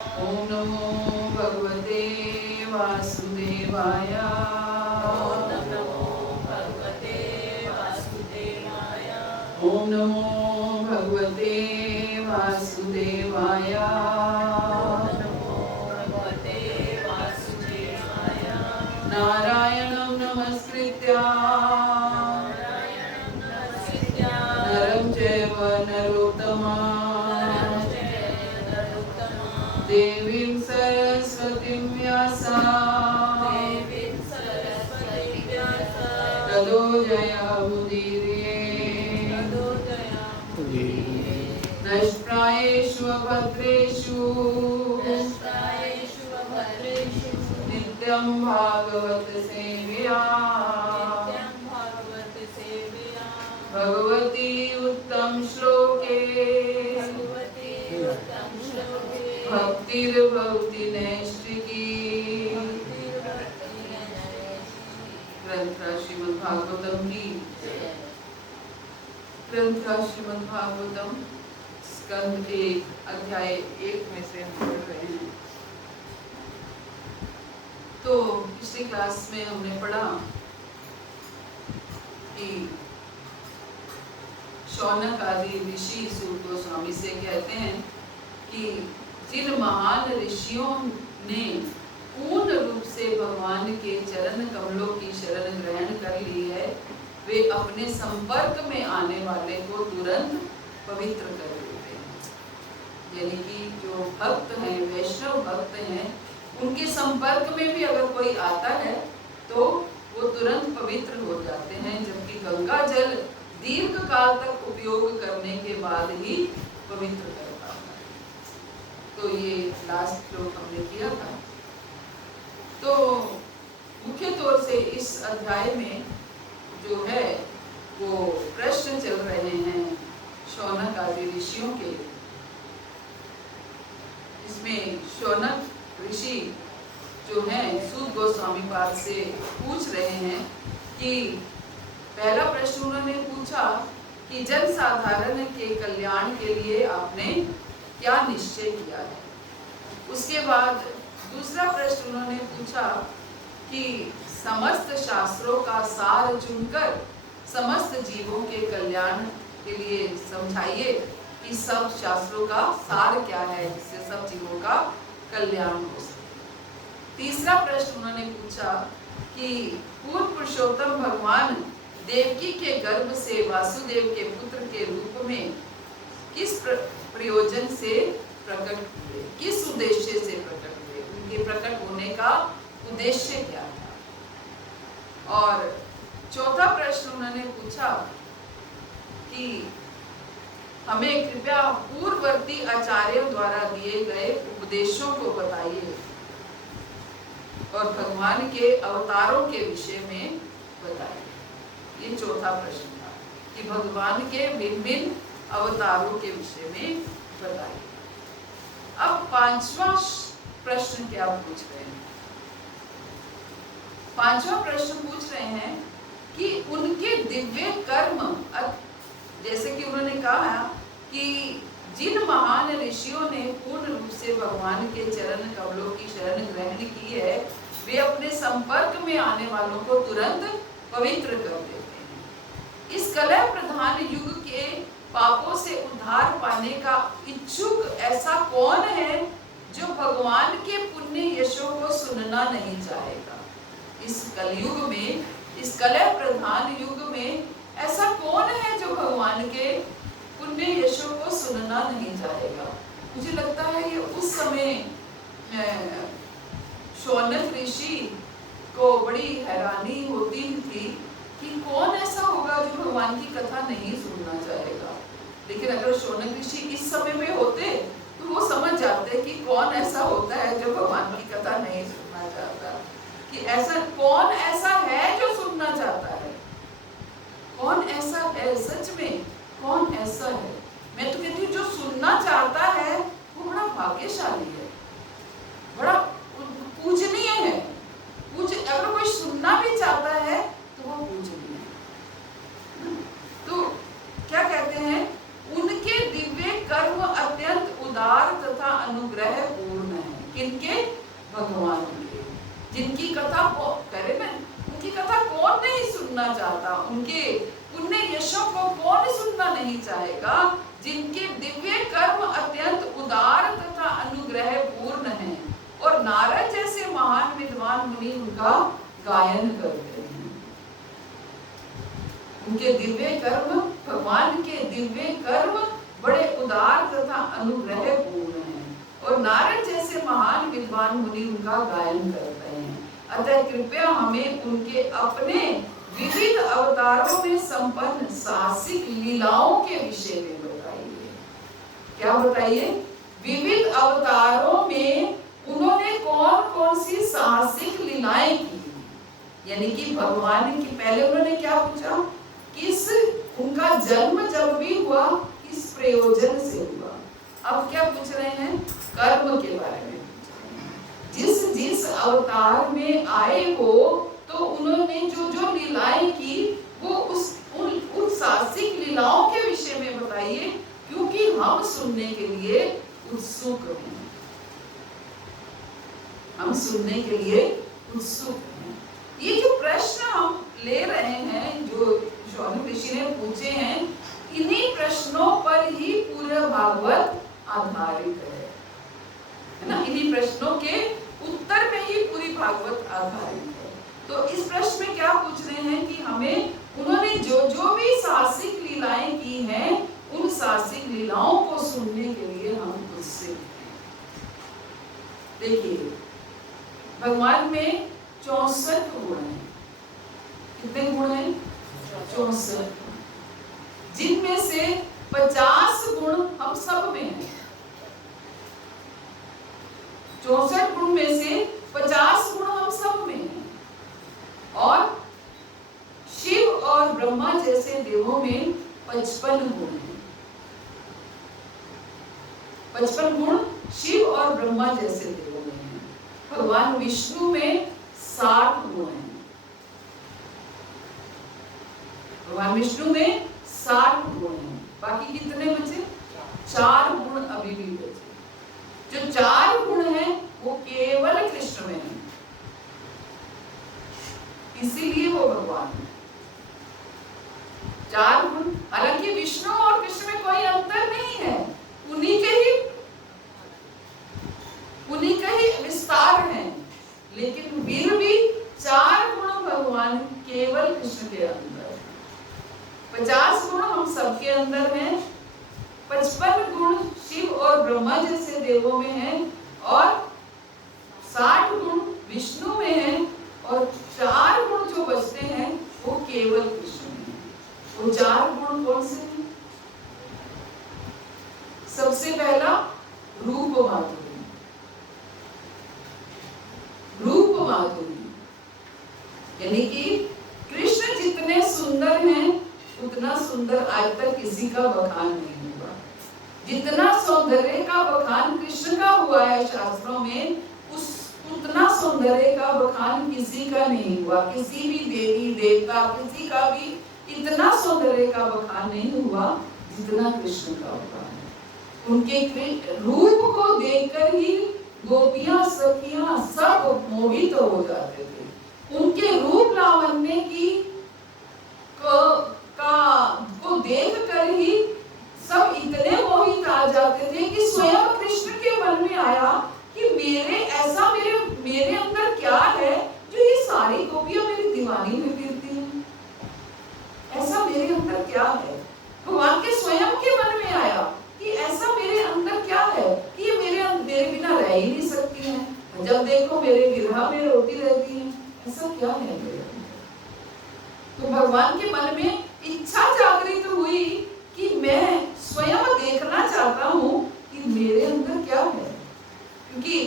ओम नमो भगवते वासुदेवाय। ओम नमो भगवते वासुदेवाय। ओम नमो भगवते वासुदेवाय। ओम नमो भगवते वासुदेवाय। नारायणं नमस्कृत्य नारायणं नमस्कृत्य नरं चैव नरोत्तमं नरं चैव नरोत्तमं देवीं सरस्वतीं व्यासं देवीं सरस्वतीं व्यासं ततो जयमुदीरये। ततो जयमुदीरये। नष्प्रायेषु भद्रेषु नष्टायेषु भद्रेषु नित्यं भागवत सेव्या नित्यं भागवत सेव्या भगवती उत्तम श्लोके भगवती उत्तम श्लोके भक्तिर्भवति नैष्ठिकी। भक्तिर्भवति नैष्ठिकी। ग्रंथ श्रीमद् भागवतम की ग्रंथ श्रीमद् भागवतम स्कंद 1 अध्याय 1 में से हम पढ़ रहे हैं। तो पिछली क्लास में हमने पढ़ा कि शौनक आदि ऋषि सूत गोस्वामी से कहते हैं कि जिन महान ऋषियों ने पूर्ण रूप से भगवान के चरण कमलों की शरण ग्रहण कर ली है, वे अपने संपर्क में आने वाले को तुरंत पवित्र कर देते हैं। यानी कि जो भक्त हैं, वैष्णव भक्त हैं, उनके संपर्क में भी अगर कोई आता है तो वो तुरंत पवित्र हो जाते हैं, जबकि गंगा जल दीर्घ काल तक उपयोग करने के बाद ही पवित्र कर पाता है। तो ये लास्ट श्लोक हमने किया था। तो मुख्य तौर से इस अध्याय में जो है वो प्रश्न चल रहे हैं शौनक आदि ऋषियों के। इसमें शौनक ऋषि जो हैं सूत गोस्वामी पाद से पूछ रहे हैं कि पहला प्रश्न उन्होंने पूछा कि जन साधारण के कल्याण के लिए आपने क्या निश्चय किया है। उसके बाद दूसरा प्रश्न उन्होंने पूछा कि समस्त शास्त्रों का सार चुनकर समस्त जीवों के कल्याण के लिए समझाइए कि सब शास्त्रों का सार क्या है जिससे सब जीवों का कल्याण हो सके। तीसरा प्रश्न उन्होंने पूछा कि पूर्ण पुरुषोत्तम भगवान देवकी के गर्भ से वासुदेव के पुत्र के रूप में किस प्रयोजन से प्रकट हुए, किस उद्देश्य से प्रकट हुए, उनके प्रकट होने का उद्देश्य क्या था। और चौथा प्रश्न उन्होंने पूछा कि हमें कृपया पूर्ववर्ती आचार्यों द्वारा दिए गए उपदेशों को बताइए और भगवान के अवतारों के विषय में बताइए। ये चौथा प्रश्न था कि भगवान के भिन्न भिन्न अवतारों के विषय में बताइए। अब पांचवा प्रश्न क्या पूछ रहे हैं? पांचवा प्रश्न पूछ रहे हैं कि उनके दिव्य कर्म, जैसे कि उन्होंने कहा कि जिन महान ऋषियों ने पूर्ण रूप से भगवान के चरण कमलों की शरण ग्रहण की है, वे अपने संपर्क में आने वालों को तुरंत पवित्र कर देते हैं। इस कलह प्रधान युग के पापों से उद्धार पाने का इच्छुक ऐसा कौन है जो भगवान के पुण्य यशों को सुनना नहीं चाहेगा। इस कलयुग में, इस कलह प्रधान युग में ऐसा कौन है जो भगवान के पुण्य यशों को सुनना नहीं चाहेगा। मुझे लगता है ये उस समय शौनक ऋषि को बड़ी हैरानी होती थी कि कौन ऐसा होगा जो भगवान की कथा नहीं सुनना चाहेगा। लेकिन अगर शौनक ऋषि इस समय में होते तो वो समझ जाते कि कौन ऐसा होता है जो भगवान की कथा नहीं सुनना चाहता, कि ऐसा कौन ऐसा है जो सुनना चाहता है, कौन ऐसा है सच में, कौन ऐसा है। मैं तो कहती हूँ जो सुनना चाहता है वो बड़ा भाग्यशाली है, बड़ा पूजनीय है। अगर कोई सुनना भी चाहता है तो वो पूजनीय है। तो क्या कहते हैं, उनके दिव्य कर्म अत्यंत उदार तथा अनुग्रह पूर्ण किनके? भगवान के, जिनकी कथा को करे ना, उनकी कथा कौन नहीं सुनना चाहता, उनके पुण्य यशों को कौन सुनना नहीं चाहेगा, जिनके दिव्य कर्म अत्यंत उदार तथा अनुग्रह पूर्ण है और नारद जैसे महान विद्वान मुनि उनका गायन करते हैं। उनके दिव्य कर्म, भगवान के दिव्य कर्म बड़े उदार तथा अनुग्रह पूर्ण हैं और नारद जैसे महान विद्वान मुनि उनका गायन करते हैं। अतः कृपया हमें उनके अपने विविध अवतारों में संपन्न साहसिक लीलाओं के विषय में बताइए। क्या बताइए? विविध अवतारों में उन्होंने कौन कौन सी साहसिक लीलाएं की, यानी कि भगवान की, पहले उन्होंने क्या पूछा, किस उनका जन्म जब भी हुआ किस प्रयोजन से हुआ। अब क्या पूछ रहे हैं? कर्म के बारे में। जिस जिस अवतार में आए हो तो उन्होंने जो जो लीलाएं की वो उन साहसिक लीलाओं के विषय में बताइए, क्योंकि हम सुनने के लिए उत्सुक हैं। हम सुनने के लिए उत्सुक हैं। ये जो प्रश्न हम ले रहे हैं, जो शौनक ऋषि ने पूछे हैं, इन्हीं प्रश्नों पर ही पूरा भागवत आधारित है ना। इन्हीं प्रश्नों के उत्तर में ही पूरी भागवत आधारित है। तो इस प्रश्न में क्या पूछ रहे हैं कि हमें उन्होंने जो जो भी साहसिक लीलाएं की हैं, उन साहसिक लीलाओं को सुनने के लिए हम उत्सुक हैं। देखिए, भगवान में 64 गुण हैं। कितने गुण हैं? 64, जिनमें से 50 गुण हम सब में हैं। 64 गुण में से 50 गुण हम सब में हैं और शिव और ब्रह्मा जैसे देवों में 55 गुण हैं। 55 गुण शिव और ब्रह्मा जैसे देवों में हैं। भगवान विष्णु में 60 गुण हैं। भगवान विष्णु में 60 गुण हैं। बाकी कितने बचे? 4 गुण अभी भी बचे। जो 4 गुण हैं वो केवल कृष्ण में है, इसीलिए वो भगवान है। 4 गुण, हालांकि विष्णु और कृष्ण में कोई अंतर नहीं है, उन्हीं के ही विस्तार हैं, लेकिन फिर भी 4 गुण भगवान केवल कृष्ण के अंदर है। 50 गुण हम सबके अंदर हैं, 55 गुण शिव और ब्रह्मा जैसे देवों में हैं और 60 गुण विष्णु में हैं और 4 गुण जो बचते हैं वो केवल कृष्ण में हैं। वो 4 गुण कौन से हैं? सबसे पहला रूप माधुर्य। रूप माधुर्य यानी कि कृष्ण जितने सुंदर हैं उतना सुंदर आज तक किसी का बखान नहीं हुआ। जितना सौंदर्य का बखान कृष्ण का हुआ है शास्त्रों में, उतना सौंदर्य का बखान किसी का नहीं हुआ। किसी भी देवी देवता, किसी का भी इतना सौंदर्य का बखान नहीं हुआ जितना कृष्ण का हुआ है। उनके रूप को देखकर ही गोपियां सखियां सब मोहित हो जाते थे। उनके रूप लावण्य की को देख कर ही सब इतने मोहित आ जाते थे कि स्वयं कृष्ण के मन में आया कि मेरे अंदर क्या है जो ये सारी गोपियां मेरी दीवानी में फिरती हैं। ऐसा मेरे अंदर क्या है? भगवान के स्वयं के मन में आया कि ऐसा मेरे अंदर क्या है कि ये मेरे बिना रह ही नहीं सकती हैं। जब देखो मेरे विरह में रोती रहती हैं। ऐसा क्या है मेरे अंदर? तो भगवान के मन में इच्छा जागृत हुई कि मैं स्वयं देखना चाहता हूँ कि मेरे अंदर क्या है। क्योंकि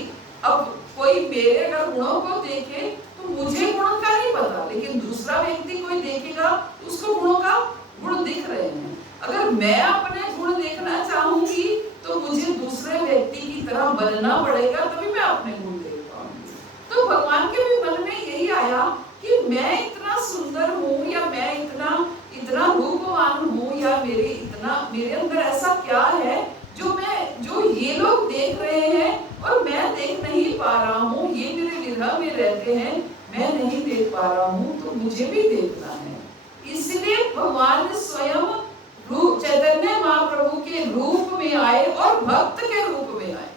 अब कोई मेरे अगर गुणों को देखे तो मुझे गुणों का नहीं पता, लेकिन दूसरा व्यक्ति कोई देखेगा उसको गुण दिख रहे हैं। अगर मैं अपने गुण देखना चाहूंगी तो मुझे दूसरे व्यक्ति की तरह बनना पड़ेगा, तभी मैं अपने गुण देख पाऊंगी। तो भगवान के भी मन में यही आया कि मैं इतना सुंदर हूँ या मैं इतना रूपवान हूँ या मेरे अंदर ऐसा क्या है जो ये लोग देख रहे हैं और मैं देख नहीं माया में रहते हैं, मैं नहीं देख पा रहा हूँ, तो मुझे भी देखना है। इसलिए भगवान स्वयं रूप चैतन्य महाप्रभु के रूप में आए और भक्त के रूप में आए।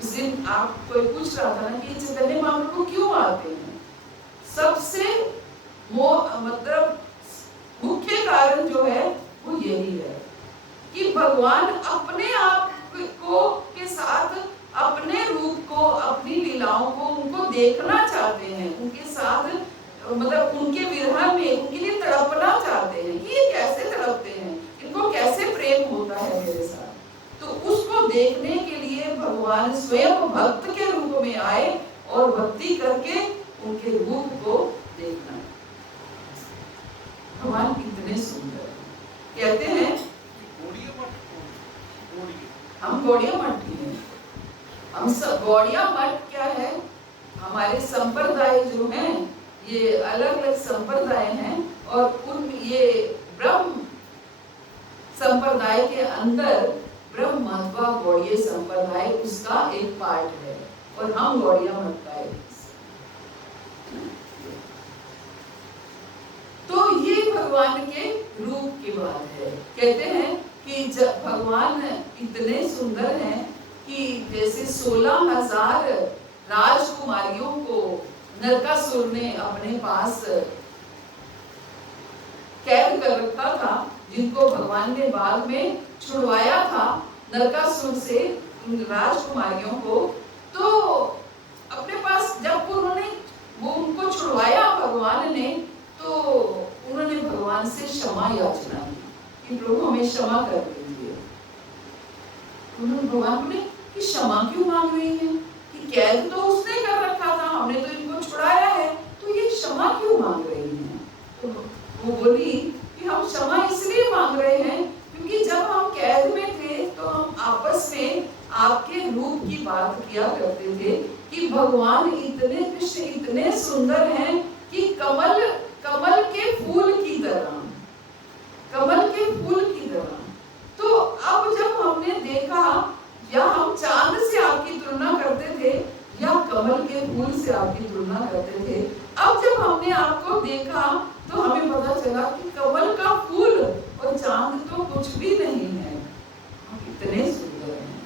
उस दिन आप कोई पूछ रहा था ना कि चैतन्य महाप्रभु क्यों आते हैं? सबसे मतलब मुख्य कारण जो है वो यही है कि भगवान अपने आप को के साथ अपने रूप को, अपनी लीलाओं को उनको देखना चाहते हैं, उनके साथ मतलब उनके विरह में उनके लिए तड़पना चाहते हैं कि ये कैसे तड़पते हैं, इनको कैसे प्रेम होता है मेरे साथ। तो उसको देखने के लिए भगवान स्वयं भक्त के रूप में आए और भक्ति करके उनके रूप को देखना। भगवान कितने सुंदर कहते हैं, हम गौड़िया मठ की हैं। हम सब गौड़िया मठ क्या है, हमारे संप्रदाय जो हैं ये अलग अलग संप्रदाय हैं और उन ये ब्रह्म संप्रदाय के अंदर ब्रह्म महत्वा गौड़ीय संप्रदाय उसका एक पार्ट है और हम गौड़िया मठ का एक। तो ये भगवान के रूप की बात है। कहते हैं कि जब भगवान इतने सुंदर हैं कि जैसे 16,000 राजकुमारियों को नरकासुर ने अपने पास कैद कर रखा था, जिनको भगवान ने बाद में छुड़वाया था नरकासुर से उन राजकुमारियों को। तो अपने पास जब उन्होंने वो उनको छुड़वाया भगवान ने, तो उन्होंने भगवान से क्षमा याचना की कि प्रभु हमें क्षमा कर दीजिए। उन्होंने भगवान बोले कि क्षमा क्यों मांग रही है, कि कैद तो उसने कर रखा था, हमने तो इनको छुड़ाया है, तो ये क्षमा क्यों मांग रही हैं? तो वो बोली कि हम क्षमा इसलिए मांग रहे हैं क्योंकि जब हम कैद में थे तो हम आपस में आपके रूप की बात किया करते थे कि भगवान इतने कृष्ण इतने सुंदर हैं कि कमल के फूल की तरह, कमल के फूल की तरह। तो अब जब हमने देखा, या हम चांद से आपकी तुलना करते थे या कमल के फूल से आपकी तुलना करते थे, अब जब हमने आपको देखा तो हमें पता चला कि कमल का फूल और चांद तो कुछ भी नहीं है, हम इतने सुंदर हैं।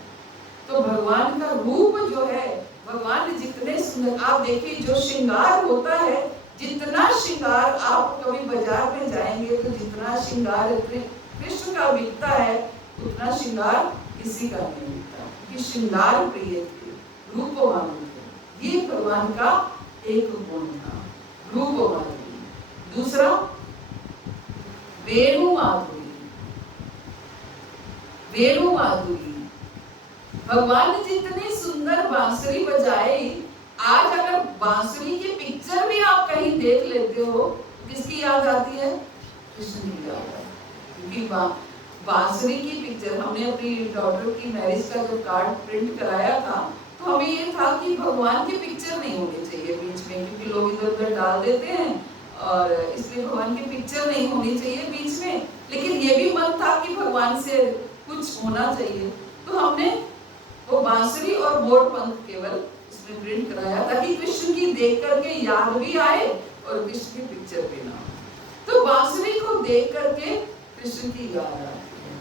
तो भगवान का रूप जो है, भगवान जितने सुंदर, आप देखिए जो श्रृंगार होता है, जितना श्रृंगार आप कभी बाजार में जाएंगे तो जितना श्रृंगार कृष्ण का बिकता है उतना श्रृंगार किसी का नहीं बिकता, क्योंकि श्रृंगार प्रिय थे, रूपवान थे। ये भगवान का एक गुण था, रूपवान। दूसरा वेणु माधुरी, वेणु माधुरी। भगवान जितनी सुंदर बांसुरी बजाई, आज अगर बांसुरी की पिक्चर भी आप कहीं देख लेते हो, किसकी याद आती है? कृष्ण की याद आती है। क्योंकि बांसुरी की पिक्चर, हमने अपनी डॉटर की मैरिज का जब कार्ड प्रिंट कराया था तो हमें ये था कि भगवान की पिक्चर नहीं होनी चाहिए बीच में, क्योंकि लोग इधर उधर डाल देते हैं और इसलिए भगवान की पिक्चर नहीं होनी चाहिए बीच में। लेकिन ये भी मन था कि भगवान से कुछ होना चाहिए, तो हमने वो बांसुरी और मोर पंख केवल इसमें प्रिंट कराया ताकि कृष्ण की देख करके याद भी आए और कृष्ण की पिक्चर भी ना हो। तो बांसुरी को देख करके कृष्ण की याद आती है।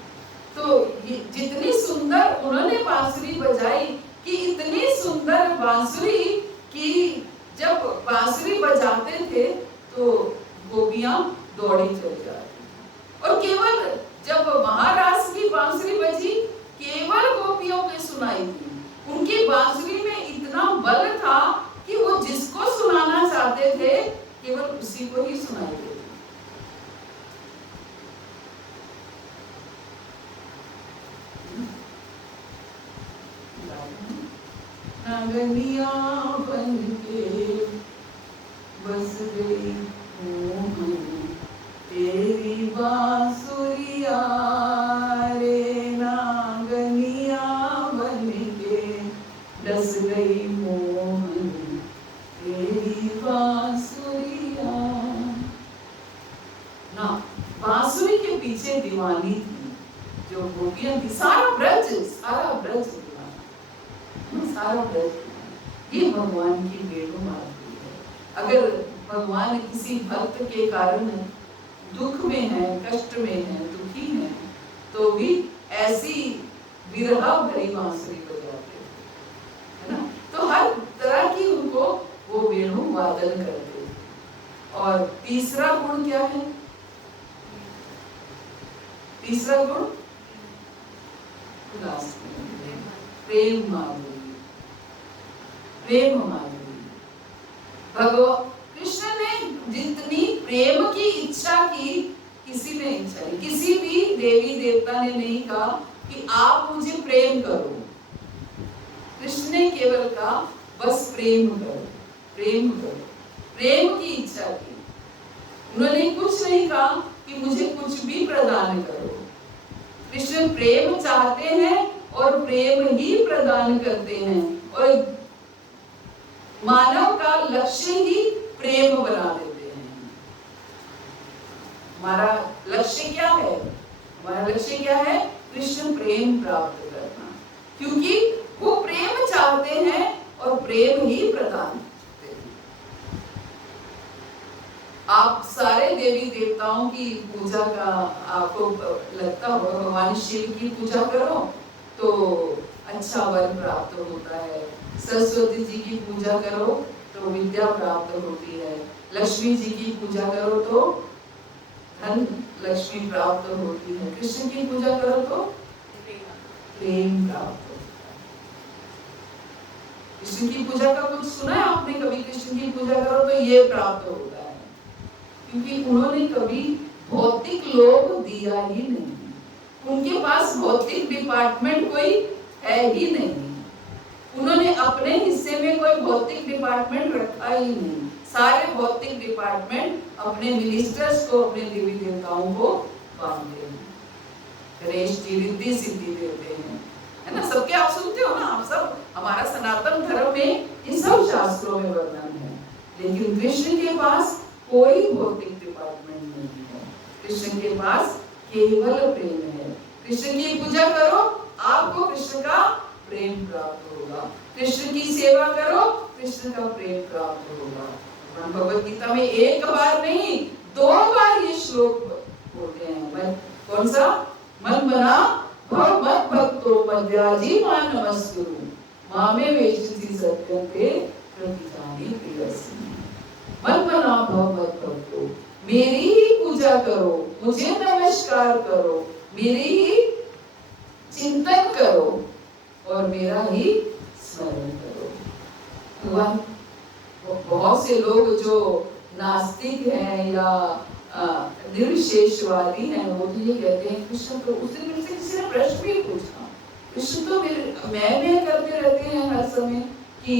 तो ये जितनी सुंदर उन्होंने बांसुरी बजाई, कि इतनी सुंदर बांसुरी कि जब बांसुरी बजाते थे तो गोपियां दौड़ी चल जाती। और केवल जब महाराज की बांसुरी बजी, केवल गोपियों को सुनाई थी। उनकी बांसुरी में इतना बल था कि वो जिसको सुनाना चाहते थे केवल उसी को ही सुनाई देते। नागनिया बनके बस गई हूँ तेरी बांसुरिया रे, नागनिया बनके डस गई मोहन तेरी बांसुरिया। ना बांसुरी के पीछे दीवानी थी जो गोपियां थी, सारा ब्रज दीवाना, सारा ब्रज। ये भगवान की वेणुमाधुरी है। अगर भगवान किसी भक्त के कारण दुख में है, कष्ट में है, दुखी है, तो भी ऐसी विरह भरी बांसुरी बजाते है ना। तो हर तरह की उनको वो वेणु वादन करते। और तीसरा गुण क्या है? तीसरा गुण प्रेम माधुरी। प्रेम माधुरी भगवान कृष्ण ने जितनी प्रेम की इच्छा की, किसी ने इच्छा नहीं, किसी भी देवी देवता ने नहीं कहा कि आप मुझे प्रेम करो। कृष्ण ने केवल कहा बस प्रेम करो, प्रेम करो। प्रेम की इच्छा की। उन्होंने कुछ नहीं कहा कि मुझे कुछ भी प्रदान करो। कृष्ण प्रेम चाहते हैं और प्रेम ही प्रदान करते हैं। और मानव का लक्ष्य ही प्रेम बना देते हैं। हमारा लक्ष्य क्या है? हमारा लक्ष्य क्या है? कृष्ण प्रेम प्राप्त करना, क्योंकि वो प्रेम चाहते हैं और प्रेम ही प्रदान करते हैं। आप सारे देवी देवताओं की पूजा का आपको लगता होगा, भगवान शिव की पूजा करो तो अच्छा वर प्राप्त होता है, सरस्वती जी की पूजा करो तो विद्या प्राप्त होती है, लक्ष्मी जी की पूजा करो तो धन लक्ष्मी प्राप्त होती है, कृष्ण की पूजा करो तो प्रेम प्राप्त होता है। कृष्ण की पूजा का कुछ सुना है आपने कभी? कृष्ण की पूजा करो तो ये प्राप्त होता है, क्योंकि उन्होंने कभी भौतिक लोभ दिया ही नहीं। उनके पास भौतिक डिपार्टमेंट कोई है ही नहीं। उन्होंने अपने हिस्से में कोई भौतिक डिपार्टमेंट रखा ही नहीं। सारे भौतिक डिपार्टमेंट अपने मिनिस्टर्स को, अपने देवी देवताओं को बांधते हैं। गणेश जी रिद्धि सिद्धि देते हैं, है ना। सबके आप सुनते हो ना, आप सब, हमारा सनातन धर्म में इन सब शास्त्रों में वर्णन है। लेकिन कृष्ण के पास कोई भौतिक डिपार्टमेंट नहीं है। कृष्ण के पास केवल प्रेम है। कृष्ण की पूजा करो, आपको कृष्ण का प्रेम प्राप्त होगा। कृष्ण की सेवा करो, कृष्ण का प्रेम प्राप्त होगा। भगवद गीता में एक बार नहीं 2 बार ये श्लोक बोलते हैं। कौन सा? मन बना भव मत भक्तो मद्याजी मान नमस्कुरु मामे वेशति सत्यं ते प्रतिजानी प्रियसी। मन बना भव मत भक्तो, मेरी ही पूजा करो, मुझे नमस्कार करो, मेरी ही चिंतन करो और मेरा ही स्मरण करो। बहुत से लोग जो नास्तिक हैं या निर्विशेषवादी हैं, वो तो ये कहते हैं कृष्ण तो, उस दिन मेरे से किसी ने प्रश्न भी पूछा, कृष्ण तो मेरे मैं करते रहते हैं हर समय कि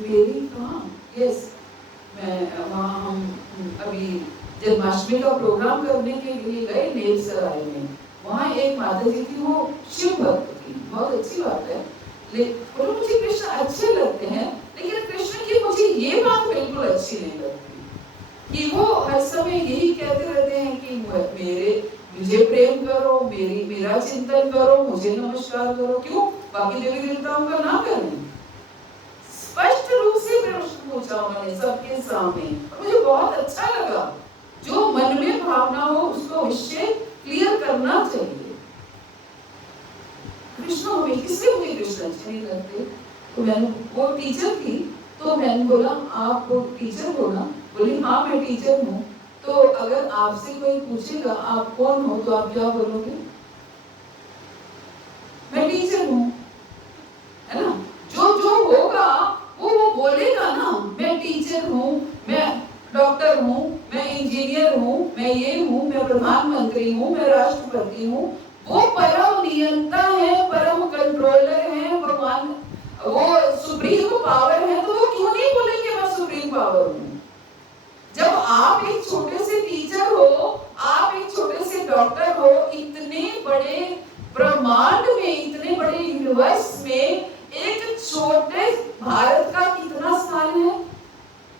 मेरी कहाँ। यस, मैं वहाँ हम अभी जन्माष्टमी का प्रोग्राम करने के लिए गए नेलसराय में। वहाँ एक माता जी थी, वो शिव भक्त थी, बहुत अच्छी बात है। लेकिन मुझे कृष्ण अच्छे लगते हैं, लेकिन कृष्ण की मुझे ये बात बिल्कुल अच्छी नहीं लगती कि वो हर समय यही कहते रहते हैं कि मुझे प्रेम करो, मेरा चिंतन करो, मुझे नमस्कार करो। क्यों? बाकी देवी देवताओं का ना करें? स्पष्ट रूप से प्रश्न पूछा उन्होंने सबके सामने, मुझे बहुत अच्छा लगा। जो मन में भावना हो उसको विषय क्लियर करना चाहिए। कृष्ण हमें, इसलिए मुझे कृष्ण अच्छे नहीं लगते। तो मैंने, वो टीचर थी, तो मैंने बोला आप टीचर हो ना? बोली हाँ मैं टीचर हूँ। तो अगर आपसे कोई पूछेगा आप कौन हो, तो आप क्या बोलोगे? मैं टीचर हूँ, है ना। जो होगा वो बोलेगा ना, मैं टीचर हूँ, मैं डॉक्टर हूँ, मैं इंजीनियर हूँ, मैं ये हूँ, मैं प्रधानमंत्री हूँ, मैं राष्ट्रपति हूँ। वो परम नियंता है, परम कंट्रोलर है भगवान, वो सुप्रीम पावर है। तो वो क्यों नहीं बोलेंगे मैं सुप्रीम पावर हूँ? जब आप एक छोटे से टीचर हो, आप एक छोटे से डॉक्टर हो, इतने बड़े ब्रह्मांड में, इतने बड़े यूनिवर्स में एक छोटे भारत का कितना स्थान है?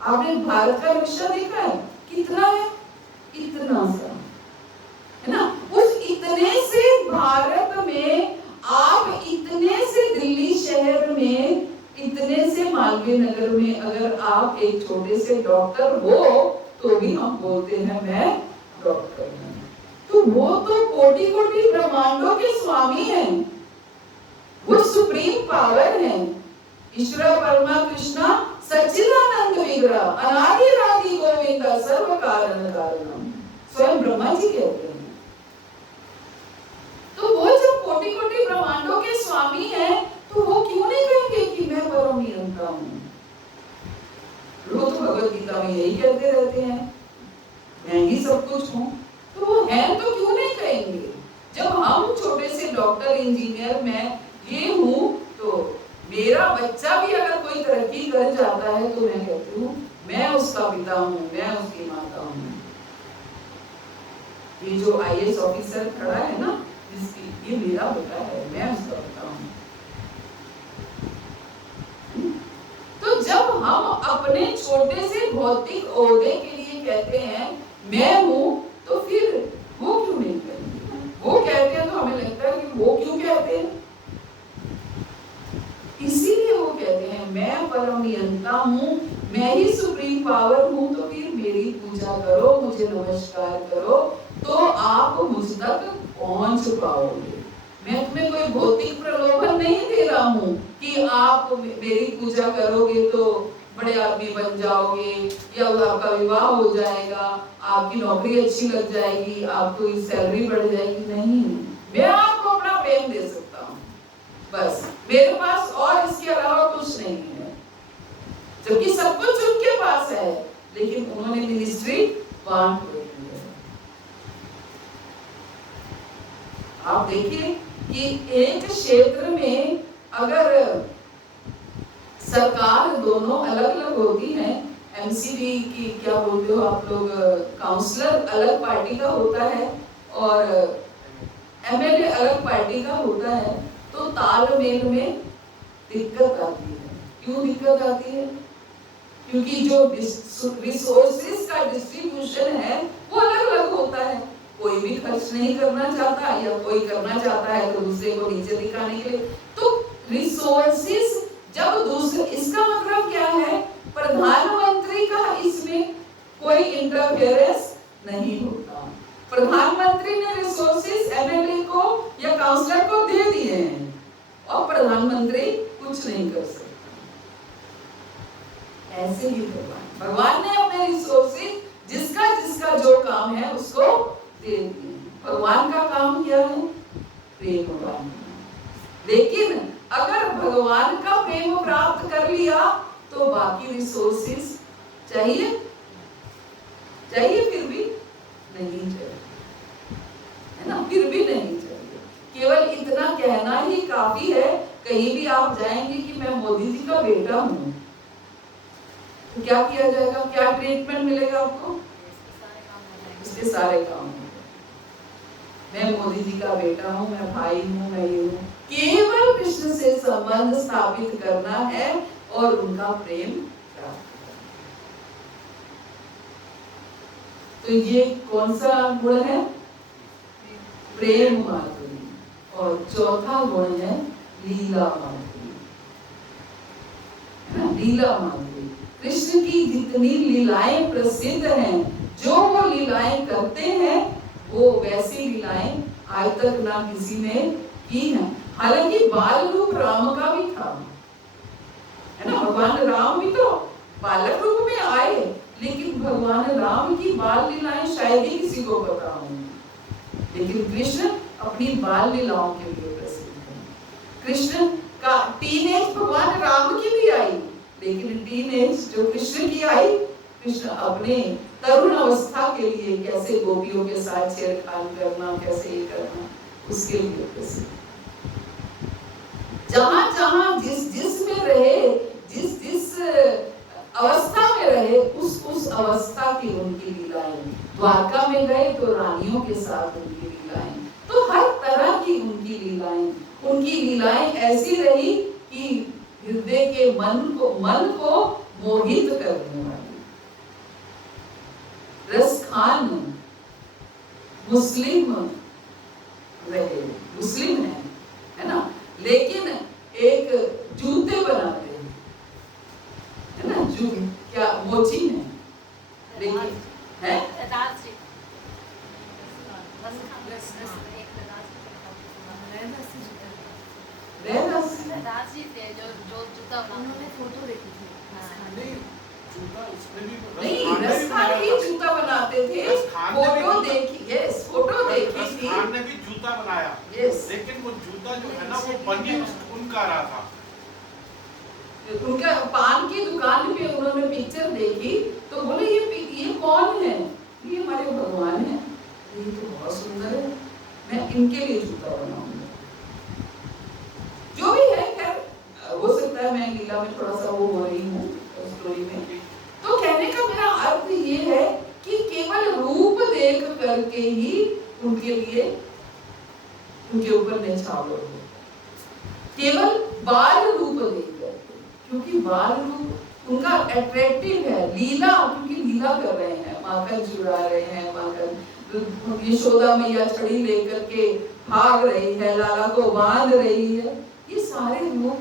आपने भारत का नक्शा देखा है? कितना है? इतना सा, है ना। उस इतने से भारत में, आप इतने से दिल्ली शहर में, इतने से मालवीय नगर में अगर आप एक छोटे से डॉक्टर हो तो भी हम बोलते हैं मैं डॉक्टर हूं। तो वो तो कोटि कोटि ब्रह्मांडों के स्वामी हैं, वो सुप्रीम पावर है। ईश्वर परमा कृष्णा सच्चिदानंद विग्रह अनादिरादि गोविंद सर्व कारण कारणम, स्वयं ब्रह्मा जी कहते हैं। तो वो जब कोटि कोटि ब्रह्मांडों के स्वामी हैं तो वो क्यों नहीं कहेंगे कि मैं परम नियंता हूं? लोग तो भगवत गीता में यही कहते रहते हैं, मैं ही सब कुछ हूं। तो वो है तो क्यों नहीं कहेंगे? जब हम छोटे से डॉक्टर इंजीनियर मैं ये हूं, तो मेरा बच्चा भी अगर कोई तरक्की कर जाता है तो मैं कहती हूँ मैं उसका पिता हूँ, मैं उसकी माता हूँ। ये जो आईएएस ऑफिसर खड़ा है ना, जिसकी ये मेरा बेटा है, मैं उसका पिता हूँ। तो जब हम अपने छोटे से भौतिक ओहदे के लिए कहते हैं मैं हूं, तो फिर वो क्यों नहीं कहते? वो कहते हैं तो हमें लगता है कि वो क्यों कहते हैं, इसीलिए वो कहते हैं मैं परम नियंता हूं, मैं ही सुप्रीम पावर हूं। तो फिर मेरी पूजा करो, मुझे नमस्कार करो, तो आप मुझ तक पहुंच पाओगे। मैं तुम्हें कोई भौतिक प्रलोभन नहीं दे रहा हूं कि आप मेरी पूजा करोगे तो बड़े आदमी बन जाओगे, या आपका विवाह हो जाएगा, आपकी नौकरी अच्छी लग जाएगी, आपको सैलरी बढ़ जाएगी। नहीं, मैं आपको अपना प्रेम दे सकता हूँ, बस मेरे पास और इसके अलावा कुछ नहीं है। जबकि सब कुछ उनके पास है, लेकिन उन्होंने मिनिस्ट्री बांट रखी है। आप देखिए कि एक क्षेत्र में अगर सरकार दोनों अलग अलग होती है, एमसीडी की क्या बोलते हो आप लोग, काउंसलर अलग पार्टी का होता है और एमएलए अलग पार्टी का होता है, तो तालमेल में दिक्कत आती है। क्यों दिक्कत आती है? क्योंकि जो रिसोर्सेज का डिस्ट्रीब्यूशन है वो अलग अलग होता है। कोई भी खर्च नहीं करना चाहता, या कोई करना चाहता है तो दूसरे को नीचे दिखाने के लिए। तो रिसोर्सेज जब दूसरे, इसका मतलब क्या है, प्रधानमंत्री का इसमें कोई इंटरफेरेंस नहीं होता। प्रधानमंत्री ने रिसोर्सेज एमएलए को या काउंसलर को दे दिए हैं और प्रधानमंत्री कुछ नहीं कर सकता। ऐसे ही भगवान ने अपने रिसोर्सेज जिसका जिसका जो काम है उसको दे दिए। भगवान का काम क्या है? प्रेम करना। लेकिन अगर भगवान का प्रेम प्राप्त कर लिया तो बाकी रिसोर्सेज चाहिए फिर भी नहीं चाहिए, है ना, फिर भी नहीं चाहिए। केवल इतना कहना ही काफी है। कहीं भी आप जाएंगे कि मैं मोदी जी का बेटा हूं, तो क्या किया जाएगा? क्या ट्रीटमेंट मिलेगा आपको? उसके सारे काम। मैं मोदी जी का बेटा हूँ, मैं भाई हूँ, मैं ये हूँ। केवल कृष्ण से संबंध स्थापित करना है और उनका प्रेम प्राप्त करना। तो ये कौन सा गुण है? प्रेम माधुरी। और चौथा गुण है लीला माधुरी, है ना, लीला माधुरी। कृष्ण की जितनी लीलाएं प्रसिद्ध हैं, जो वो लीलाएं करते हैं, वो वैसी लीलाएं आज तक ना किसी ने की है। हालांकि बाल रूप राम का भी था, है ना, भगवान राम भी तो बालक रूप में आए, लेकिन भगवान राम की बाल लीलाएं शायद ही किसी को पता होंगी। लेकिन कृष्ण अपनी बाल लीलाओं के लिए प्रसिद्ध है। कृष्ण का टीनेज भगवान राम की भी आई, लेकिन टीनेज जो कृष्ण की आई, कृष्ण अपने तरुण अवस्था के लिए कैसे गोपियों के साथ छेड़खानी करना, कैसे ये करना, उसके लिए प्रसिद्ध। जहां जहां जिस में रहे, जिस अवस्था में रहे, उस अवस्था की उनकी लीलाएं। द्वारका में गए तो रानियों के साथ उनकी लीलाएं, तो हर तरह की उनकी लीलाएं ऐसी रही कि हृदय के मन को मोहित करने वाली। रसखान मुस्लिम रहे, मुस्लिम है ना, लेकिन एक जूते बनाते हैं, जो क्या मोची है, लेकिन है फोटो देखी थी। नहीं, जूता उसमें भी नहीं, रसखान ने भी रसखान बनाया ही था। जूता बनाते थे। रसखान ने भी फोटो जूता- देखी, यस, फोटो देखी थी। रसखान ने भी जूता बनाया, यस, लेकिन वो जूता जो है ना वो बनी उनका रहा था। उनका पान की दुकान पे उन्होंने पिक्चर देखी तो बोले ये कौन है? ये हमारे भगवान है, ये तो बहुत सुंदर है, मैं इनके लिए जूता बनाऊंगा। जो भी है, खैर हो सकता है मैं लीला में थोड़ा सा वो हो रही हूँ स्टोरी में। तो कहने का मेरा अर्थ ये है कि केवल रूप देख करके ही उनके लिए उनके ऊपर निछावर हो, केवल बाल रूप देख करके, क्योंकि बाल रूप उनका अट्रैक्टिव है। लीला, क्योंकि लीला कर रहे हैं, माखन चुरा रहे हैं, माखन यशोदा मैया छड़ी लेकर के भाग रही है, लाला को बांध रही है, ये सारे रूप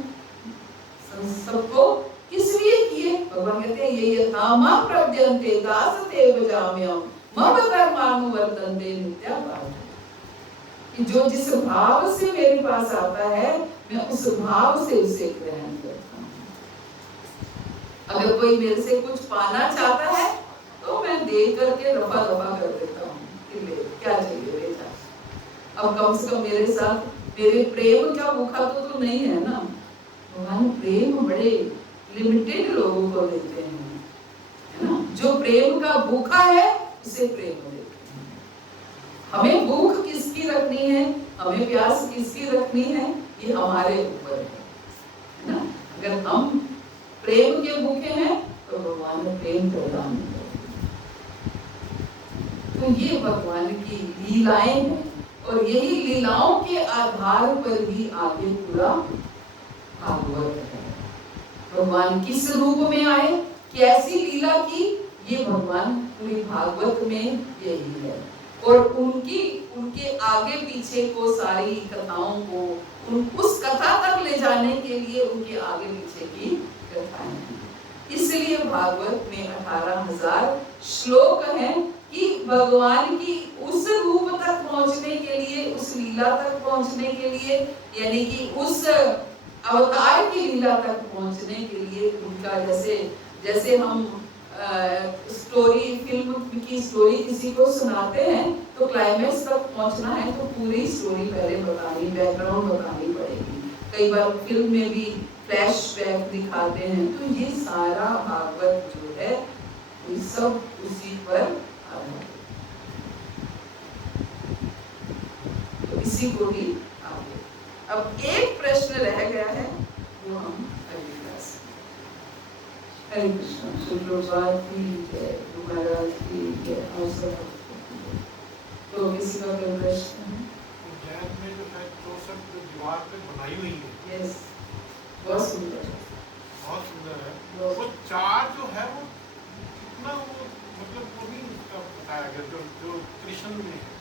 सबको किस लिए किए? भगवान कहते हैं ये यथा मां प्रद्यन्ते दासते भजाम्यहम् मम कर्मानुवर्तन्ते नित्यापार्थ, कि जो जिस भाव से मेरे पास आता है मैं उस भाव से उसे ग्रहण करता हूँ। अगर कोई मेरे से कुछ पाना चाहता है तो मैं दे करके रफा दफा कर देता हूँ कि ले, क्या चाहिए ले जा। अब कम से कम मेरे साथ मेरे प्रेम का भूखा तो नहीं है ना। भगवान प्रेम बड़े लिमिटेड लोगों को देते हैं, है ना। जो प्रेम का भूखा है उसे प्रेम देते हैं। हमें भूख किसकी रखनी है, हमें प्यास किसकी रखनी है, ये हमारे ऊपर है ना। अगर हम प्रेम के भूखे हैं तो भगवान ने प्रेम प्रदान किया। तो ये भगवान की लीलाएं हैं और यही लीलाओं के आधार पर ही आगे पूरा भागवत है। भगवान किस रूप में आए, कैसी लीला की, ये भगवान पूरी भागवत में यही है। और उनके आगे पीछे को सारी कथाओं को उस कथा तक ले जाने के लिए उनके आगे पीछे की कथाएं हैं। इसलिए भागवत में 18,000 श्लोक हैं कि भगवान की उस रूप तक पहुंचने के लिए, उस लीला तक पहुंचने के लिए, यानी कि उस अवतार की लीला तक पहुंचने के लिए उनका जैसे हम स्टोरी, फिल्म की स्टोरी किसी को सुनाते हैं तो क्लाइमेक्स तक पहुंचना है तो पूरी स्टोरी पहले बतानी, बैकग्राउंड बतानी पड़ेगी। कई बार फिल्म में भी फ्लैशबैक दिखाते हैं, तो ये सारा भागवत जो है ये सब उसी पर आधारित, तो इसी को ही आगे। अब एक प्रश्न रह गया है वो हम अगली क्लास में। हरे कृष्ण। शुक्रवार की जय, महाराज की जय। अवसर तो किसी का कोई प्रश्न है? उज्जैन में जो है 64 जो दीवार पे बनाई हुई है, यस, बहुत सुंदर है, बहुत सुंदर है। वो चार जो है वो कितना वो मतलब वो भी उसका बताया गया जो कृष्ण में है,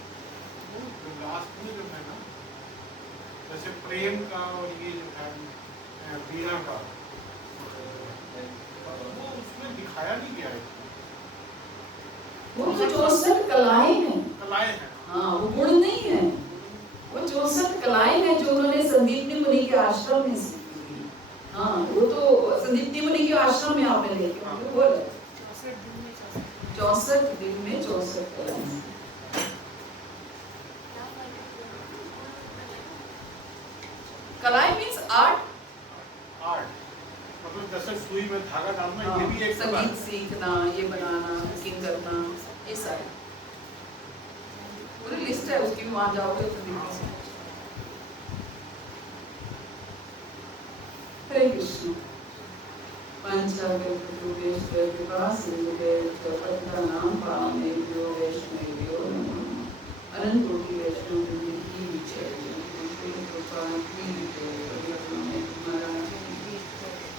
वो जो लास्ट में जो है ना, जैसे प्रेम का और ये जो है वीणा का, वो उसमें दिखाया नहीं गया है। वो तो 64 कलाएं हैं, कलाएं हैं। हाँ, वो गुण नहीं है, वो 64 कलाएं हैं जो उन्होंने संदीपनी मुनि के आश्रम में सीखी थी। हाँ, वो तो संदीपनी मुनि के आश्रम में आपने देखे होंगे, वो 64 दिन में 64 कलाएं। कलाएं मीन्स आर्ट, मतलब जैसे सुई में धागा डालना, हाँ, ये भी एक संगीत सीखना, ये बनाना, कुकिंग करना, ये सारे पूरी लिस्ट है उसकी, भी वहां जाओगे तो देखिए। हरे कृष्ण। पंचाकल्पतरुभ्यश्च कृपासिन्धुभ्यश्च पतितानां पावनेभ्यो वैष्णवेभ्यो नमः। अनंत कोटि